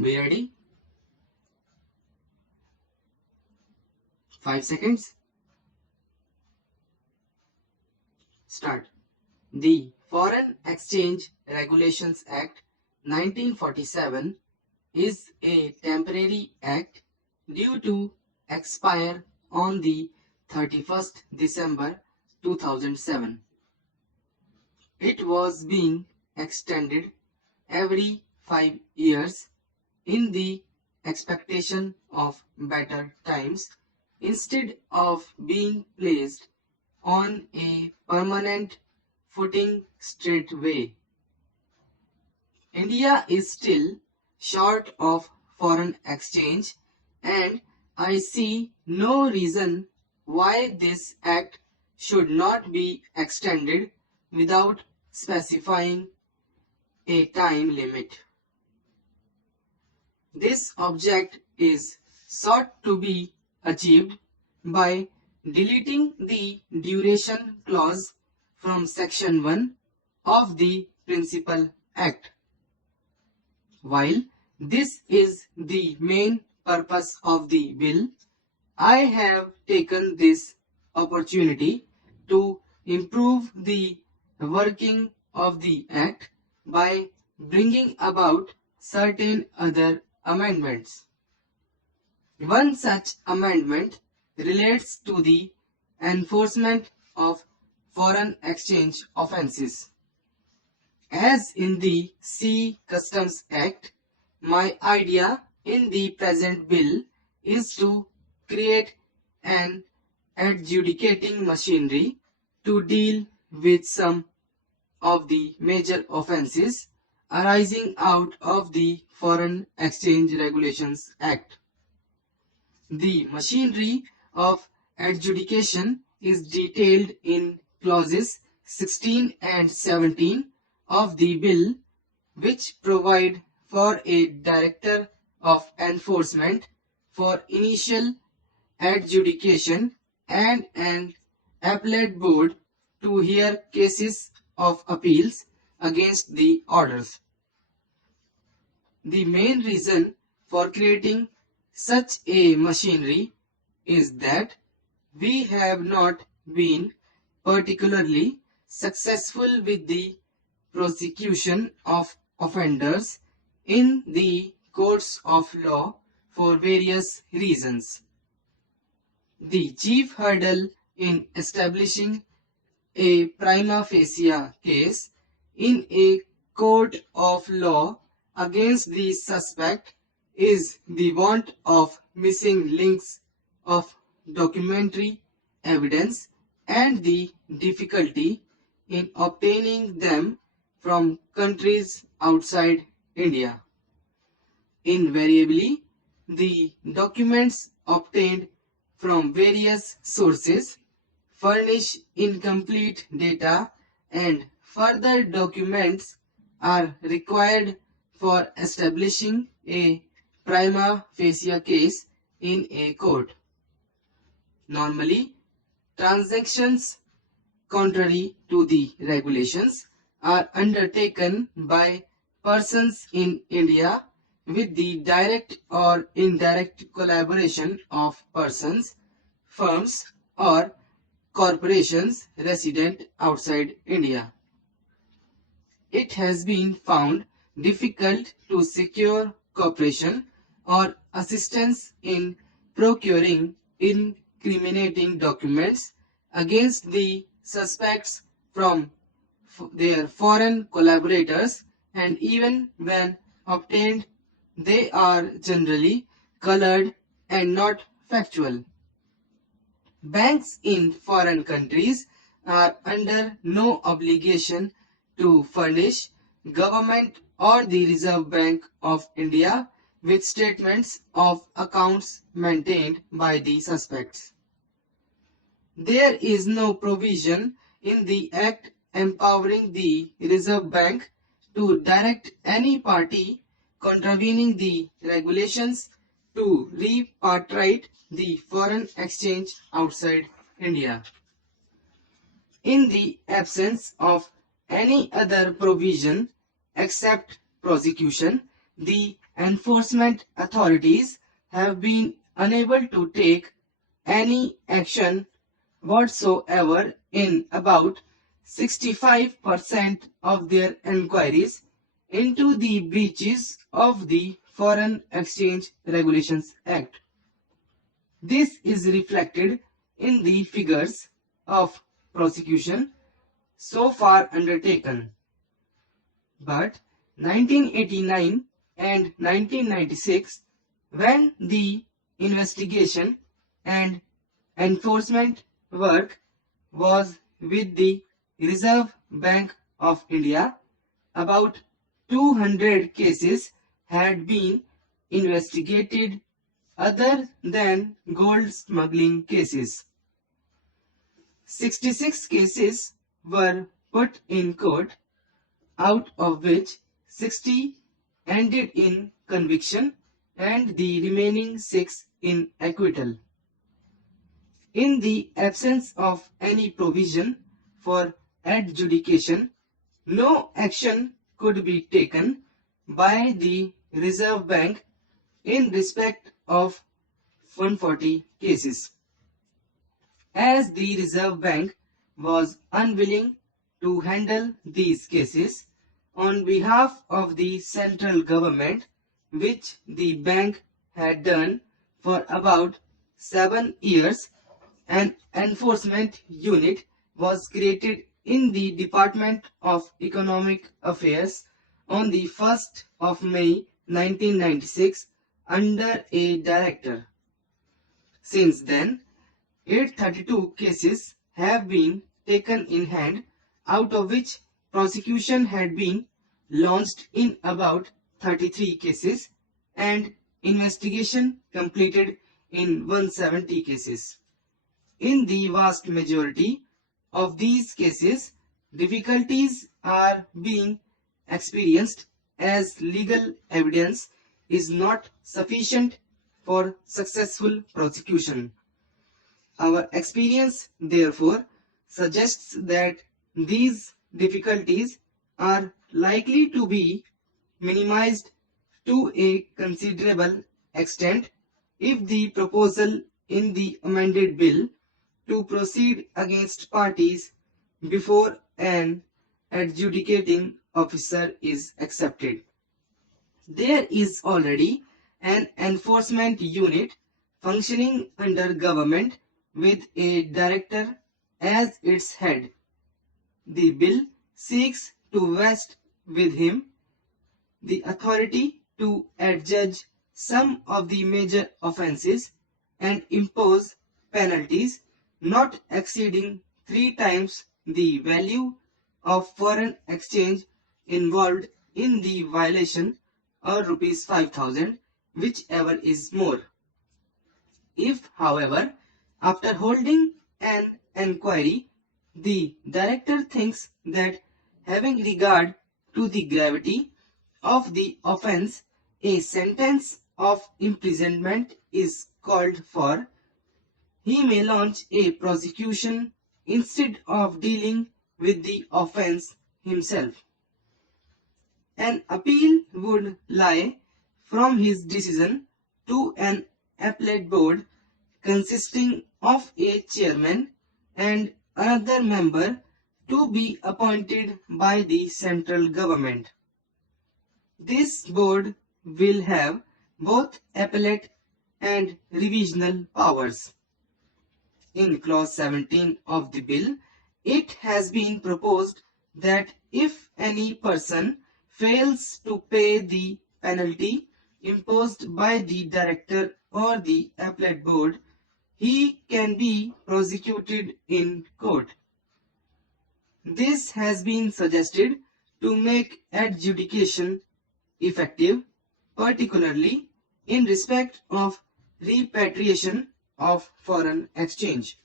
Be ready? 5 seconds. Start. The Foreign Exchange Regulations Act 1947 is a temporary act due to expire on the 31st December 2007. It was being extended every 5 years in the expectation of better times instead of being placed on a permanent footing straightway. India is still short of foreign exchange, and I see no reason why this act should not be extended without specifying a time limit. This object is sought to be achieved by deleting the duration clause from Section 1 of the Principal Act. While this is the main purpose of the bill, I have taken this opportunity to improve the working of the Act by bringing about certain other amendments. One such amendment relates to the enforcement of foreign exchange offences. As in the Sea Customs Act, my idea in the present bill is to create an adjudicating machinery to deal with some of the major offences arising out of the Foreign Exchange Regulations Act. The machinery of adjudication is detailed in clauses 16 and 17 of the bill, which provide for a director of enforcement for initial adjudication and an appellate board to hear cases of appeals against the orders. The main reason for creating such a machinery is that we have not been particularly successful with the prosecution of offenders in the courts of law for various reasons. The chief hurdle in establishing a prima facie case in a court of law against the suspect is the want of missing links of documentary evidence and the difficulty in obtaining them from countries outside India. Invariably, the documents obtained from various sources furnish incomplete data, and further documents are required for establishing a prima facie case in a court. Normally, transactions contrary to the regulations are undertaken by persons in India with the direct or indirect collaboration of persons, firms, or corporations resident outside India. It has been found difficult to secure cooperation or assistance in procuring incriminating documents against the suspects from their foreign collaborators, and even when obtained, they are generally colored and not factual. Banks in foreign countries are under no obligation to furnish government or the Reserve Bank of India with statements of accounts maintained by the suspects. There is no provision in the Act empowering the Reserve Bank to direct any party contravening the regulations to repatriate the foreign exchange outside India. In the absence of any other provision except prosecution, the enforcement authorities have been unable to take any action whatsoever in about 65% of their inquiries into the breaches of the Foreign Exchange Regulations Act. This is reflected in the figures of prosecution so far undertaken. But 1989 and 1996, when the investigation and enforcement work was with the Reserve Bank of India, about 200 cases had been investigated other than gold smuggling cases. 66 cases were put in court, out of which 60 ended in conviction and the remaining 6 in acquittal. In the absence of any provision for adjudication, no action could be taken by the Reserve Bank in respect of 140 cases. As the Reserve Bank was unwilling to handle these cases on behalf of the central government, which the bank had done for about 7 years, an enforcement unit was created in the Department of Economic Affairs on the 1st of May 1996 under a director. Since then, 832 cases have been taken in hand, out of which prosecution had been launched in about 33 cases and investigation completed in 170 cases. In the vast majority of these cases, difficulties are being experienced as legal evidence is not sufficient for successful prosecution. Our experience, therefore, suggests that these difficulties are likely to be minimized to a considerable extent if the proposal in the amended bill to proceed against parties before an adjudicating officer is accepted. There is already an enforcement unit functioning under government with a director as its head. The bill seeks to vest with him the authority to adjudge some of the major offences and impose penalties not exceeding 3 times the value of foreign exchange involved in the violation, or rupees 5,000, whichever is more. If, however, after holding an enquiry, the director thinks that having regard to the gravity of the offence, a sentence of imprisonment is called for, he may launch a prosecution instead of dealing with the offence himself. An appeal would lie from his decision to an appellate board consisting of a chairman and another member to be appointed by the central government. This board will have both appellate and revisional powers. In clause 17 of the bill, it has been proposed that if any person fails to pay the penalty imposed by the director or the appellate board, he can be prosecuted in court. This has been suggested to make adjudication effective, particularly in respect of repatriation of foreign exchange.